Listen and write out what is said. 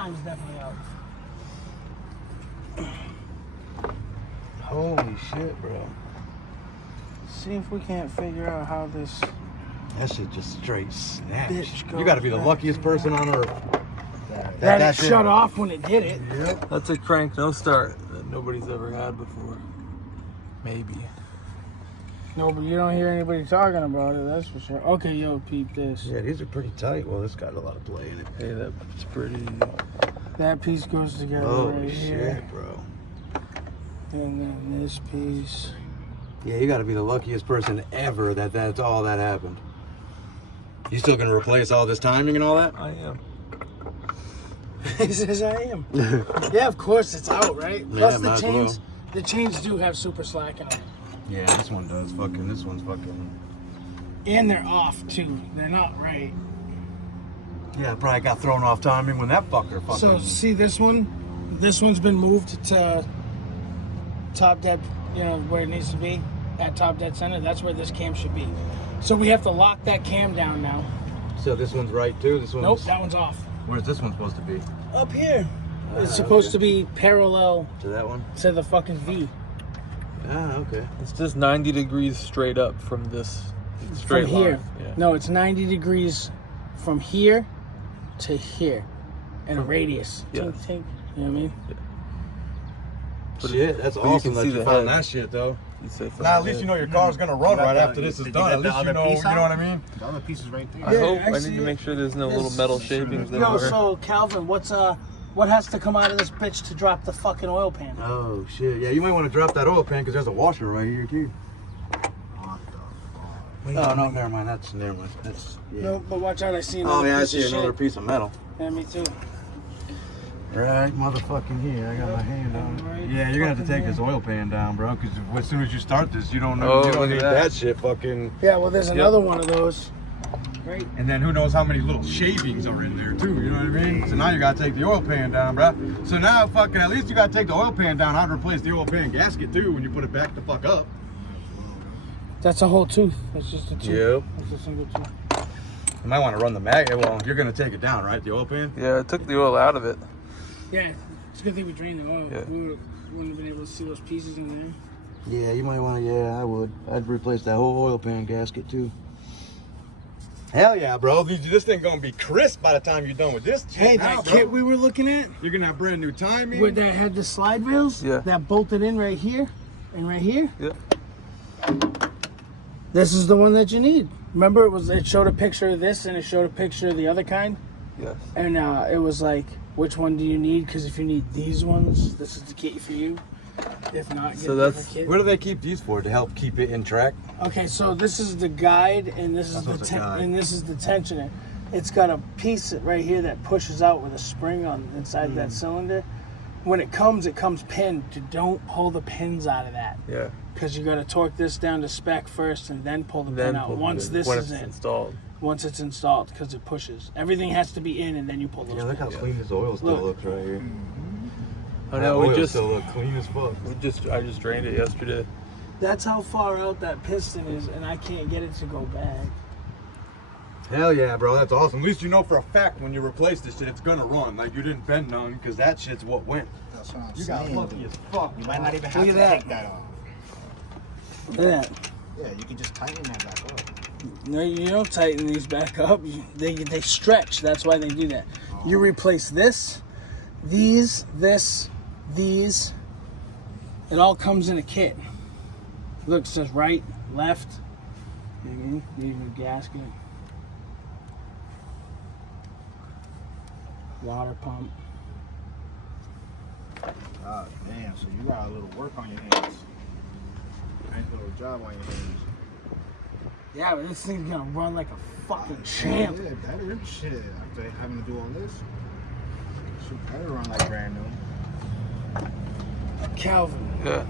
time is definitely out. Holy shit, bro. See if we can't figure out how this That shit just straight snatched. bitch goes. You gotta be the luckiest person on earth. That it shit- shut off when it did it. Yep. That's a crank no start that nobody's ever had before. Maybe. No, but you don't hear anybody talking about it, that's for sure. Okay, yo, peep this. Yeah, these are pretty tight. Well, this got a lot of play in it. Hey, that's pretty. That piece goes together Holy right shit, here. bro. And then this piece. Yeah, you gotta be the luckiest person ever that's all that happened. You still gonna replace all this timing and all that? I am. He says I am. Yeah, of course it's out, right? Yeah, Plus might as the chains do have super slack in them. Yeah, this one does. This one's fucking. And they're off too. They're not right. Yeah, probably got thrown off timing when that fucker fucking. So see this one? This one's been moved to top dead, you know, where it needs to be, at top dead center. That's where this cam should be. So we have to lock that cam down now. So this one's right too? This one's. Nope, that one's off. Where's this one supposed to be? Up here. It's supposed to be parallel To that one? to the fucking V. Ah, okay. It's just 90 degrees straight up from this straight From here. line. Yeah. No, it's 90 degrees from here to here. And a radius. Yeah. Tink, tink. You know what I mean? Shit, that's but you awesome can that see you the found head. that shit though. You say Now at least you know your car's gonna run right after this is done. At least you know what I mean? The other piece is right there. I Yeah, hope. I actually, need to make sure there's no little metal shavings Yo, anywhere. so Calvin, what has to come out of this bitch to drop the fucking oil pan? Oh shit, yeah, you might want to drop that oil pan because there's a washer right here too. Oh no, never mind. Never mind. That's yeah. No, but watch out, I see another Oh yeah, I piece see of another shit. piece of metal. Yeah, me too. Right, motherfucking here. I got my hand on it. Right Yeah, you're gonna have to take fucking this oil pan down, bro. Because as soon as you start this, you don't know. Oh, you don't look at need that. that shit, fucking. Yeah, well, there's another one of those. Right. And then who knows how many little shavings are in there too. You know what I mean? So now you gotta take the oil pan down, bro. So now, fucking, at least you gotta take the oil pan down. How to replace the oil pan gasket too when you put it back the fuck up. That's a whole tooth. That's just a tooth. Yep. That's a single tooth. You might want to run the mag. Well, you're gonna take it down, right? The oil pan. Yeah, I took the oil out of it. Yeah, it's a good thing we drained the oil. Yeah. We wouldn't have been able to see those pieces in there. Yeah, you might want to. Yeah, I would. I'd replace that whole oil pan gasket too. Hell yeah, bro. This thing gonna be crisp by the time you're done with this. Hey, now, that bro. kit we were looking at, You're gonna have brand new timing. where that had the slide rails, Yeah. that bolted in right here and right here. Yeah. This is the one that you need. Remember, it showed a picture of this and it showed a picture of the other kind, Yes. and it was like, which one do you need? Because if you need these ones, this is the kit for you. If not, get So a that's- different kit. What do they keep these for? To help keep it in track? Okay, so this is the guide, and this is That's the what's a guide. and this is the tensioner. It's got a piece right here that pushes out with a spring on inside that cylinder. When it comes pinned. Don't pull the pins out of that, Yeah. because you got to torque this down to spec first, and then pull the Then pin out pull the once pin this when is it's in. installed. Once it's installed, because it pushes. Everything has to be in, and then you pull those Yeah, look how pins. clean this oil still Look. looks right here. I That know. oil We just still look clean as fuck. I just drained it yesterday. That's how far out that piston is, and I can't get it to go back. Hell yeah, bro. That's awesome. At least you know for a fact when you replace this shit, it's gonna run. Like you didn't bend none, because that shit's what went. That's what I'm You got saying. lucky as fuck. You might not even have Look to at that. take that off. Look at that. Yeah, you can just tighten that back up. No, you don't tighten these back up. They stretch. That's why they do that. You replace this, these. It all comes in a kit. Look, it says right, left. You need a gasket. Water pump. God damn, so you got a little work on your hands. Nice little job on your hands. Yeah, but this thing's gonna run like a fucking champ. Yeah, better. Shit, after having to do all this. Should better run like brand new. Calvin, Yeah.